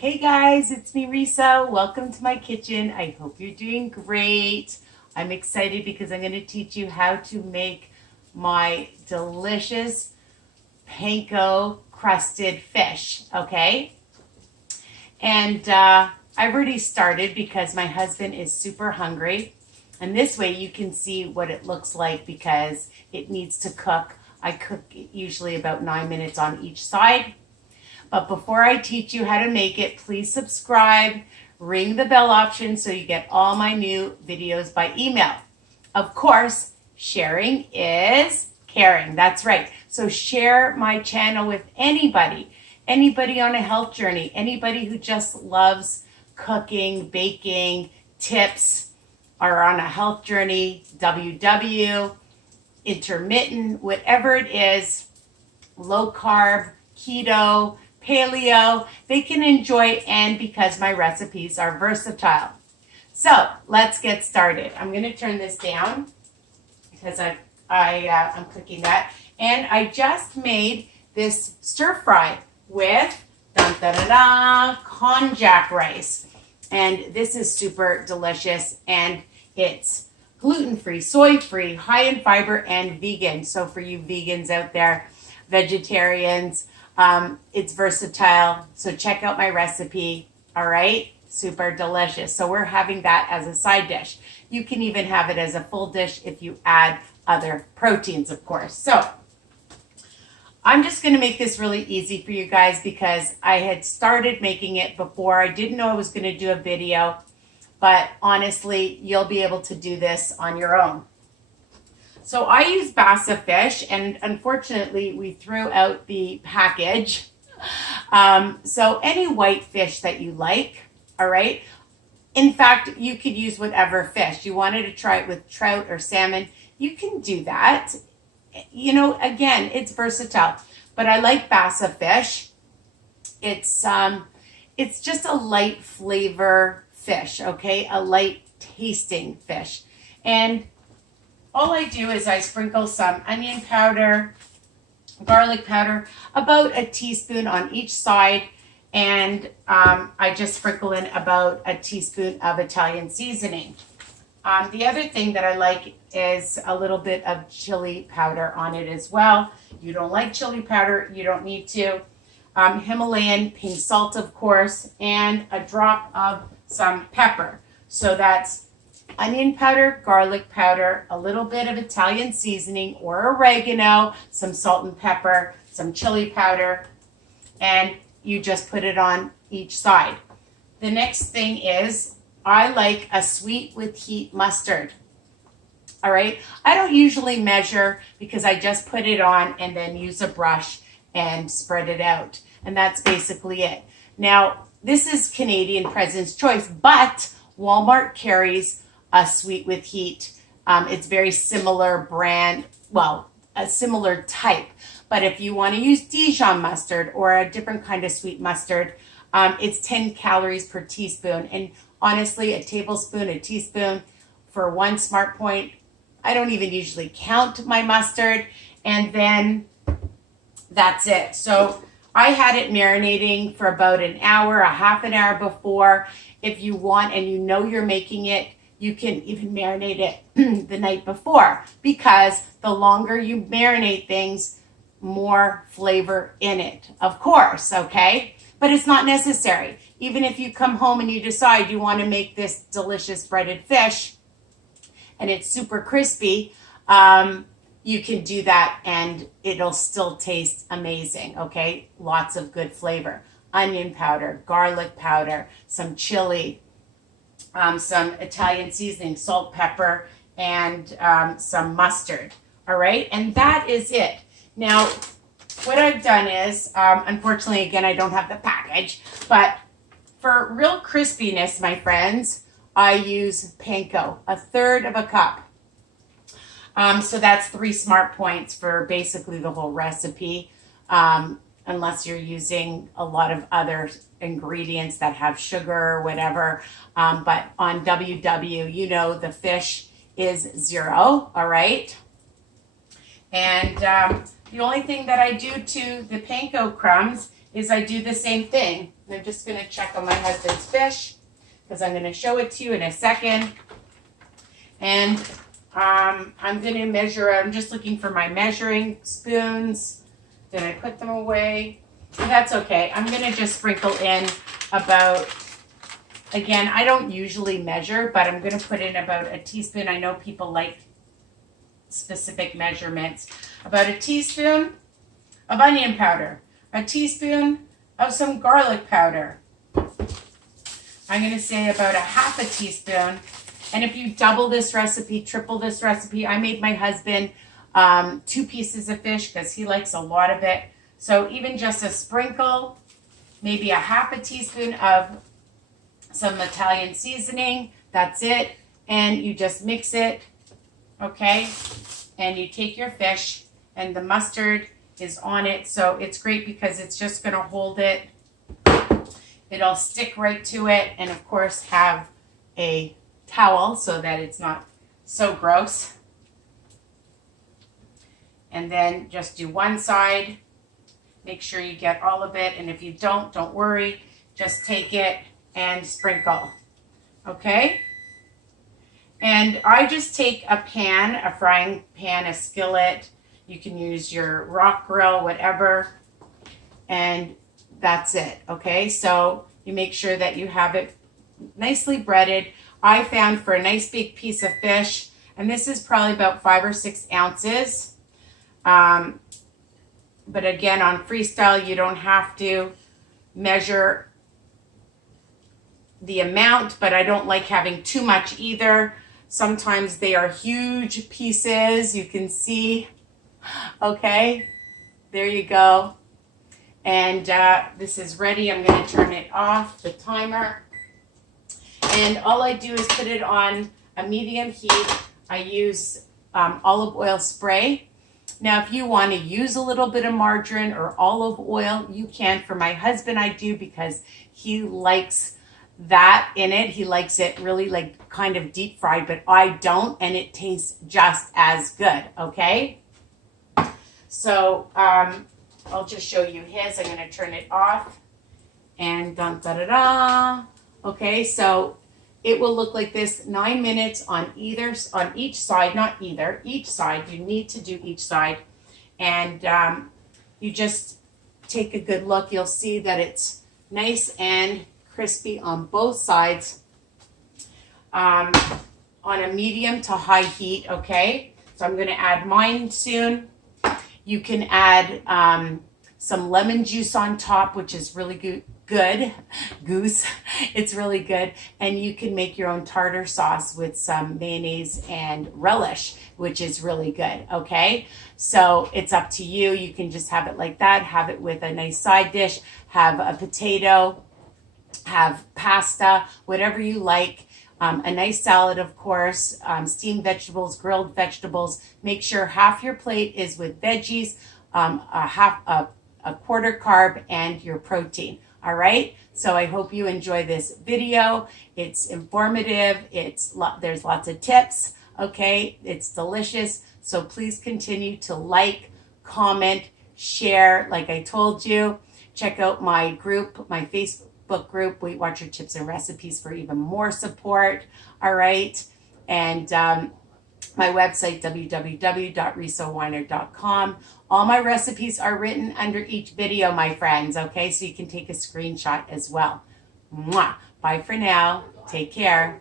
Hey guys, it's me Risa. Welcome to my kitchen. I hope you're doing great. I'm excited because I'm going to teach you how to make my delicious panko crusted fish, okay? And I've already started because my husband is super hungry. And this way you can see what it looks like because it needs to cook. I cook usually about 9 minutes on each side. But before I teach you how to make it, please subscribe, ring the bell option so you get all my new videos by email. Of course, sharing is caring. That's right. So share my channel with anybody on a health journey, anybody who just loves cooking, baking, tips, are on a health journey, WW, intermittent, whatever it is, low carb, keto, paleo, they can enjoy, and because my recipes are versatile. So let's get started. I'm going to turn this down because I'm cooking that. And I just made this stir fry with konjac rice. And this is super delicious, and it's gluten-free, soy-free, high in fiber, and vegan. So for you vegans out there, vegetarians, it's versatile. So check out my recipe. All right. Super delicious. So we're having that as a side dish. You can even have it as a full dish if you add other proteins, of course. So I'm just going to make this really easy for you guys because I had started making it before. I didn't know I was going to do a video, but honestly, you'll be able to do this on your own. So I use basa fish, and unfortunately we threw out the package. So any white fish that you like, all right? In fact, you could use whatever fish. You wanted to try it with trout or salmon, you can do that. You know, again, it's versatile, but I like basa fish. It's just a light flavor fish, okay? A light tasting fish. And all I do is I sprinkle some onion powder, garlic powder, about a teaspoon on each side, and I just sprinkle in about a teaspoon of Italian seasoning. The other thing that I like is a little bit of chili powder on it as well. You don't like chili powder, you don't need to. Himalayan Pink Salt, of course, and a drop of some pepper. So that's onion powder, garlic powder, a little bit of Italian seasoning or oregano, some salt and pepper, some chili powder, and you just put it on each side. The next thing is I like a sweet with heat mustard. All right. I don't usually measure because I just put it on and then use a brush and spread it out. And that's basically it. Now, this is Canadian President's Choice, but Walmart carries a sweet with heat. It's very similar brand, well, a similar type. But if you want to use Dijon mustard or a different kind of sweet mustard, it's 10 calories per teaspoon. And honestly, a tablespoon, a teaspoon for one smart point. I don't even usually count my mustard. And then that's it. So I had it marinating for about an hour, a half an hour before. If you want and you know you're making it, you can even marinate it the night before, because the longer you marinate things, more flavor in it, of course, okay? But it's not necessary. Even if you come home and you decide you want to make this delicious breaded fish and it's super crispy, you can do that and it'll still taste amazing, okay? Lots of good flavor. Onion powder, garlic powder, some chili, some Italian seasoning, salt, pepper, and some mustard, all right? And that is it. Now, what I've done is, unfortunately, again, I don't have the package, but for real crispiness, my friends, I use panko, 1/3 of a cup. So that's 3 smart points for basically the whole recipe, unless you're using a lot of other ingredients that have sugar or whatever. But on WW, you know, the fish is 0, all right? And the only thing that I do to the panko crumbs is I do the same thing. And I'm just going to check on my husband's fish because I'm going to show it to you in a second. And I'm going to measure. I'm just looking for my measuring spoons. Did I put them away? That's okay. I'm going to just sprinkle in about, again, I don't usually measure, but I'm going to put in about a teaspoon. I know people like specific measurements. About a teaspoon of onion powder, a teaspoon of some garlic powder. I'm going to say about a half a teaspoon. And if you double this recipe, triple this recipe, I made my husband 2 pieces of fish because he likes a lot of it. So even just a sprinkle, maybe a half a teaspoon of some Italian seasoning. That's it. And you just mix it, okay? And you take your fish, and the mustard is on it. So it's great because it's just going to hold it. It'll stick right to it. And of course have a towel so that it's not so gross. And then just do one side. Make sure you get all of it. And if you don't worry. Just take it and sprinkle. Okay? And I just take a pan, a frying pan, a skillet. You can use your rock grill, whatever. And that's it. Okay? So you make sure that you have it nicely breaded. I found for a nice big piece of fish, and this is probably about 5 or 6 ounces. But again, on freestyle, you don't have to measure the amount, but I don't like having too much either. Sometimes they are huge pieces. You can see, okay, there you go. And this is ready. I'm going to turn it off, the timer. And all I do is put it on a medium heat. I use olive oil spray. Now, if you want to use a little bit of margarine or olive oil, you can. For my husband, I do because he likes that in it. He likes it really like kind of deep fried, but I don't, and it tastes just as good, okay? So I'll just show you his. I'm going to turn it off. And dun da da da. Okay, so it will look like this, 9 minutes on each side, not either, each side. You need to do each side. And you just take a good look. You'll see that it's nice and crispy on both sides on a medium to high heat, okay? So I'm going to add mine soon. You can add some lemon juice on top, which is really good. Goose. It's really good. And you can make your own tartar sauce with some mayonnaise and relish, which is really good. Okay. So it's up to you. You can just have it like that. Have it with a nice side dish. Have a potato. Have pasta. Whatever you like. A nice salad, of course. Steamed vegetables, grilled vegetables. Make sure half your plate is with veggies. A quarter carb and your protein. All right. So I hope you enjoy this video. It's informative. There's lots of tips. Okay. It's delicious. So please continue to like, comment, share. Like I told you, check out my group, my Facebook group, Weight Watcher Tips and Recipes for even more support. All right. And, my website, www.risawiner.com. All my recipes are written under each video, my friends, okay? So you can take a screenshot as well. Mwah. Bye for now. Take care.